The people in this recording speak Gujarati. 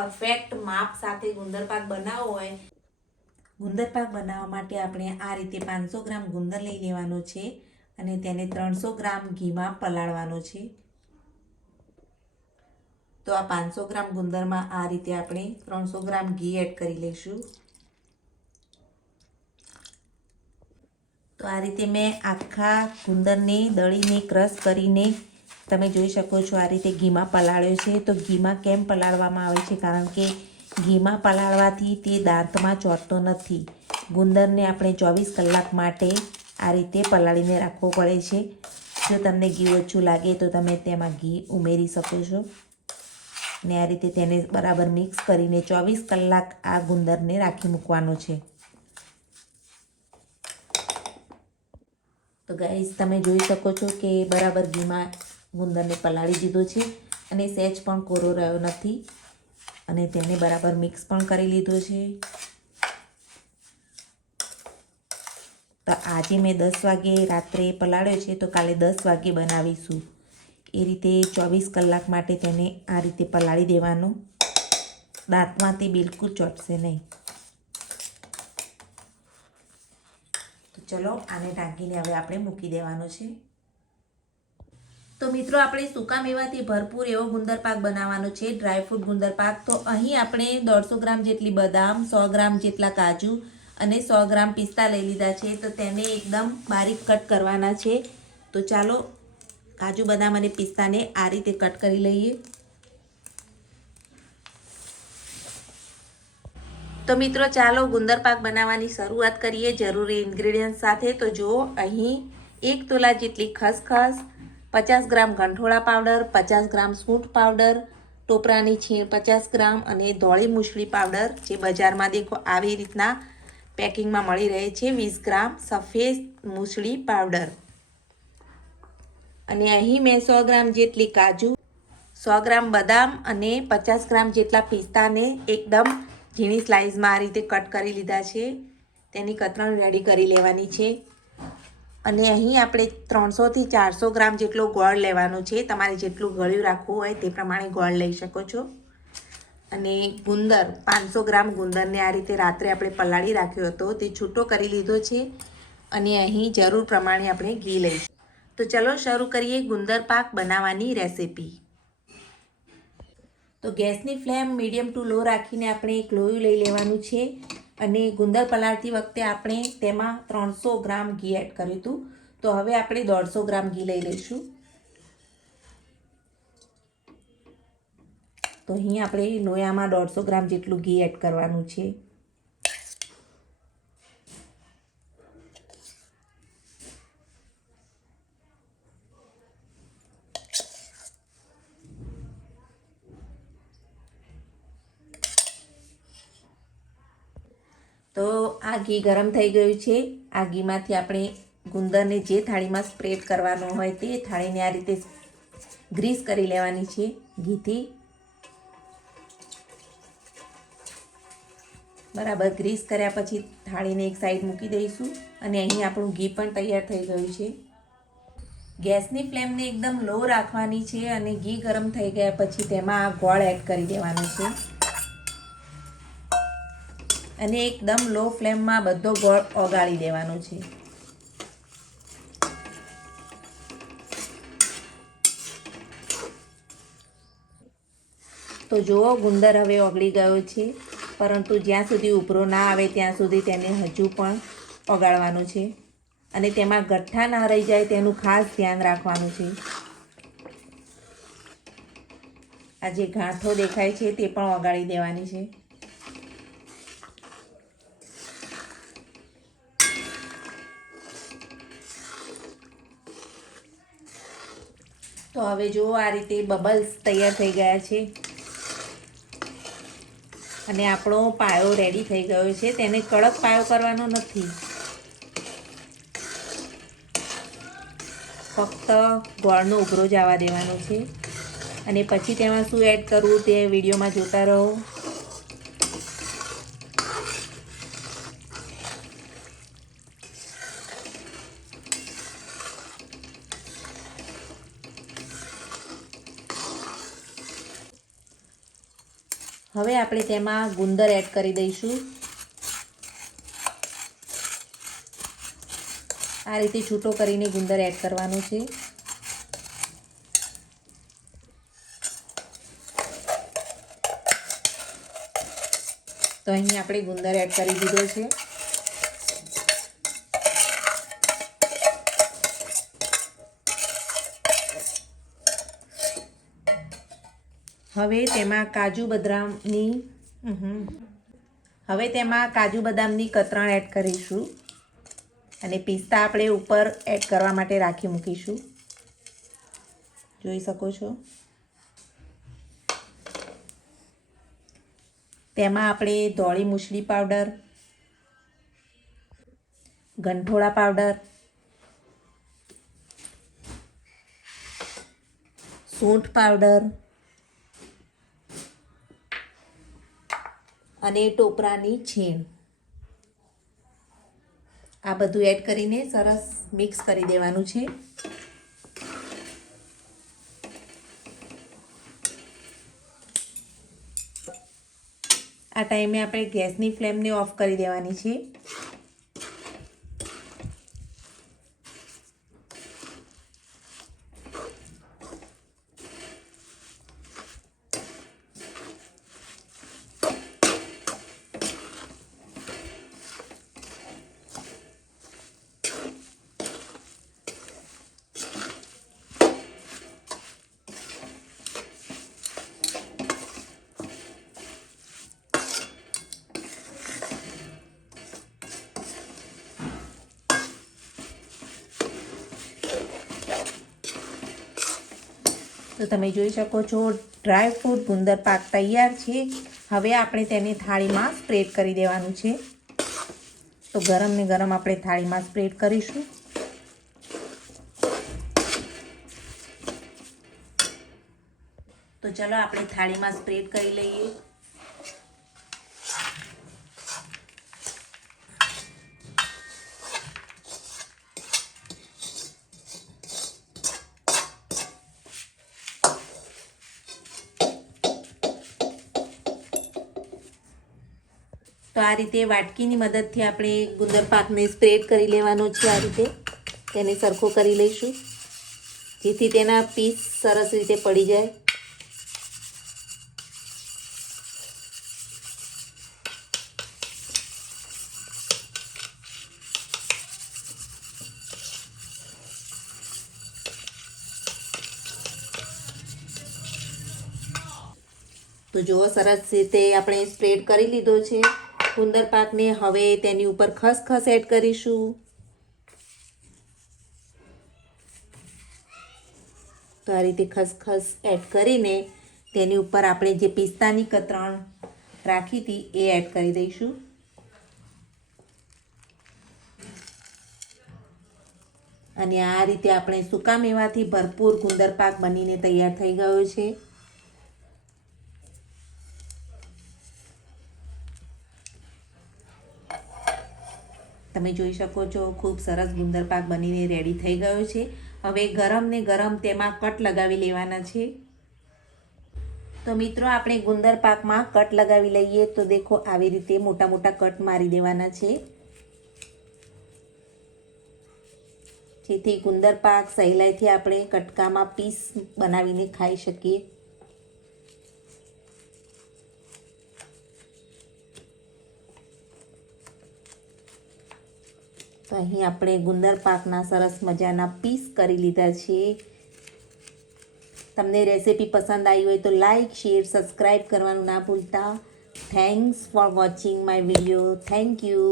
પરફેક્ટ માપ સાથે ગુંદર પાક બનાવવો હોય ગુંદર પાક બનાવવા માટે આપણે આ રીતે પાંચસો ગ્રામ ગુંદર લઈ લેવાનો છે અને તેને ત્રણસો ગ્રામ ઘીમાં પલાળવાનો છે. તો આ પાંચસો ગ્રામ ગુંદરમાં આ રીતે આપણે ત્રણસો ગ્રામ ઘી એડ કરી લઈશું. તો આ રીતે મેં આખા ગુંદરને દળીને ક્રશ કરીને તમે જોઈ શકો છો આ રીતે ઘીમાં પલાળ્યો છે. તો ઘીમાં કેમ પલાળવામાં આવે છે? કારણ કે ઘીમાં પલાળવાથી તે દાંતમાં ચોંટતો નથી. ગુંદરને આપણે ચોવીસ કલાક માટે આ રીતે પલાળીને રાખવો પડે છે. જો તમને ઘી ઓછું લાગે તો તમે તેમાં ઘી ઉમેરી શકો છો. ને આ રીતે તેને બરાબર મિક્સ કરીને ચોવીસ કલાક આ ગુંદરને રાખી મૂકવાનો છે. તો ગાઈઝ, તમે જોઈ શકો છો કે બરાબર ઘીમાં ગુંદરને પલાળી દીધો છે અને સહેજ પણ કોરો રહ્યો નથી. અને તેને બરાબર મિક્સ પણ કરી લીધો છે. તો આજે મેં દસ વાગે રાત્રે પલાળ્યો છે તો કાલે દસ વાગે બનાવીશું. એ રીતે ચોવીસ કલાક માટે તેને આ રીતે પલાળી દેવાનું. દાંતમાં તે બિલકુલ ચોટશે નહીં. તો ચલો આને ઢાંકીને હવે આપણે મૂકી દેવાનો છે. તો મિત્રો, આપણે સૂકા મેવાથી ભરપૂર એવો ગુંદર પાક બનાવવાનો છે? ડ્રાયફ્રૂટ ગુંદર પાક તો અહીં આપણે દોઢસો ગ્રામ જેટલી બદામ, સો ગ્રામ જેટલા કાજુ અને સો ગ્રામ પિસ્તા લઈ લીધા છે. તો તેને એકદમ બારીક કટ કરવાના છે. તો ચાલો, કાજુ, બદામ અને પિસ્તાને આ રીતે કટ કરી લઈએ. તો મિત્રો, ચાલો ગુંદર પાક બનાવવાની શરૂઆત કરીએ. જરૂરી ઇન્ગ્રીડિયન્ટ સાથે. તો જુઓ, અહીં એક તોલા જેટલી ખસખસ પચાસ ગ્રામ ગંઠોળા પાવડર, પચાસ ગ્રામ સૂંઠ પાવડર, ટોપરાની છીણ પચાસ ગ્રામ અને ધોળી મૂછળી પાવડર જે બજારમાં દેખો આવી રીતના પેકિંગમાં મળી રહે છે, વીસ ગ્રામ સફેદ મૂછળી પાવડર. અને અહીં મેં સો ગ્રામ જેટલી કાજુ, સો ગ્રામ બદામ અને પચાસ ગ્રામ જેટલા પિસ્તાને એકદમ ઝીણી સ્લાઇઝમાં આ રીતે કટ કરી લીધા છે. તેની કતરણ રેડી કરી લેવાની છે. અને અહીં આપણે ત્રણસોથી ચારસો ગ્રામ જેટલો ગોળ લેવાનો છે. તમારે જેટલું ગળ્યું રાખવું હોય તે પ્રમાણે ગોળ લઈ શકો છો. અને ગુંદર, પાંચસો ગ્રામ ગુંદરને આ રીતે રાત્રે આપણે પલાળી રાખ્યો હતો. તે છૂટો કરી લીધો છે અને અહીં જરૂર પ્રમાણે આપણે ઘી લઈશું. તો ચલો શરૂ કરીએ ગુંદર પાક બનાવવાની રેસીપી. તો ગેસની ફ્લેમ મીડિયમ ટુ લો રાખીને આપણે એક લોયું લઈ લેવાનું છે. અને ગુંદર પલાળતી વખતે આપણે તેમાં ત્રણસો ગ્રામ ઘી એડ કર્યું હતું. તો હવે આપણે દોઢસો ગ્રામ ઘી લઈ લઈશું. તો અહીં આપણે લોયામાં દોઢસો ગ્રામ જેટલું ઘી એડ કરવાનું છે તો આ ઘી ગરમ થઈ ગયું છે. આ ઘીમાંથી આપણે ગુંદરને જે થાળીમાં સ્પ્રેડ કરવાનો હોય તે થાળીને આ રીતે ગ્રીસ કરી લેવાની છે ઘીથી. બરાબર, ગ્રીસ કર્યા પછી થાળીને એક સાઈડ મૂકી દઈશું અને અહીં આપણું ઘી પણ તૈયાર થઈ ગયું છે. ગેસની ફ્લેમને એકદમ લો રાખવાની છે અને ઘી ગરમ થઈ ગયા પછી તેમાં આ ગોળ એડ કરી દેવાનો છે. અને એકદમ લો ફ્લેમમાં બધો ગોળ ઓગાળી દેવાનો છે. તો જુઓ, ગુંદર હવે ઓગળી ગયો છે. પરંતુ જ્યાં સુધી ઉભરો ના આવે, ત્યાં સુધી તેને હજુ પણ ઓગાળવાનું છે. અને તેમાં ગઠ્ઠા ના રહી જાય, તેનું ખાસ ધ્યાન રાખવાનું છે. આ જે ગાંઠો દેખાય છે, તે પણ ઓગાળી દેવાની છે. તો હવે જુઓ આ રીતે બબલ્સ તૈયાર થઈ ગયા છે. અને આપણો પાયો રેડી થઈ ગયો છે. તેને કડક પાયો કરવાનો નથી. ફક્ત ગોળનો ઉભરો જ આવવા દેવાનો છે. અને પછી તેમાં શું એડ કરવું તે વિડીયોમાં જોતા રહો હવે આપણે તેમાં ગુંદર એડ કરી દઈશું. આ રીતે છૂટો કરીને ગુંદર એડ કરવાનો છે. તો અહીં આપણે ગુંદર એડ કરી દીધો છે. હવે તેમાં કાજુ બદામની હવે તેમાં કાજુ બદામની કતરણ એડ કરીશું. અને પિસ્તા આપણે ઉપર એડ કરવા માટે રાખી મૂકીશું. જોઈ શકો છો? તેમાં આપણે ધોળી મૂછલી પાવડર, ગંઠોળા પાવડર, સૂંઠ પાવડર અને ટોપરાની છીણ. આ બધું એડ કરીને સરસ મિક્સ કરી દેવાનું છે. આ ટાઈમે આપણે ગેસની ફ્લેમને ઓફ કરી દેવાની છે. તો તમે જોઈ શકો છો ડ્રાય ફ્રૂટ ગુંદર પાક તૈયાર છે. હવે આપણે તેને થાળીમાં સ્પ્રેડ કરી દેવાનું છે. તો ગરમ ને ગરમ આપણે થાળીમાં સ્પ્રેડ કરીશું. તો ચલો આપણે થાળીમાં સ્પ્રેડ કરી લઈએ. તો આ રીતે વાટકીની મદદથી આપણે ગુંદર પાકને સ્પ્રેડ કરી લેવાનો છે આ રીતે. તેને સરખો કરી લઈશું. જેથી તેના પીસ સરસ રીતે પડી જાય. તો જુઓ સરસ રીતે આપણે સ્પ્રેડ કરી લીધો છે. ગુંદર પાકને હવે તેની ઉપર ખસખસ એડ કરીશું. તો આ રીતે ખસખસ એડ કરીને તેની ઉપર આપણે જે પિસ્તાની કતરણ રાખી હતી એ એડ કરી દઈશું. અને આ રીતે આપણે સૂકા મેવાથી ભરપૂર ગુંદર પાક બનીને તૈયાર થઈ ગયો છે. તમે જોઈ શકો છો, ખૂબ સરસ ગુંદર પાક બનીને રેડી થઈ ગયો છે. હવે ગરમ ને ગરમ તેમાં કટ લગાવી લેવાના છે. તો મિત્રો, આપણે ગુંદર પાકમાં કટ લગાવી લઈએ તો દેખો આવી રીતે મોટા મોટા કટ મારી દેવાના છે. જેથી ગુંદર પાક સહેલાઈથી આપણે કટકામાં પીસ બનાવીને ખાઈ શકીએ. અહીં આપણે ગુંદર પાકના સરસ મજાના પીસ કરી લીધા છે. તમને રેસીપી પસંદ આવી હોય તો લાઇક શેર સબસ્ક્રાઈબ કરવાનું ના ભૂલતા. Thanks for watching my video thank you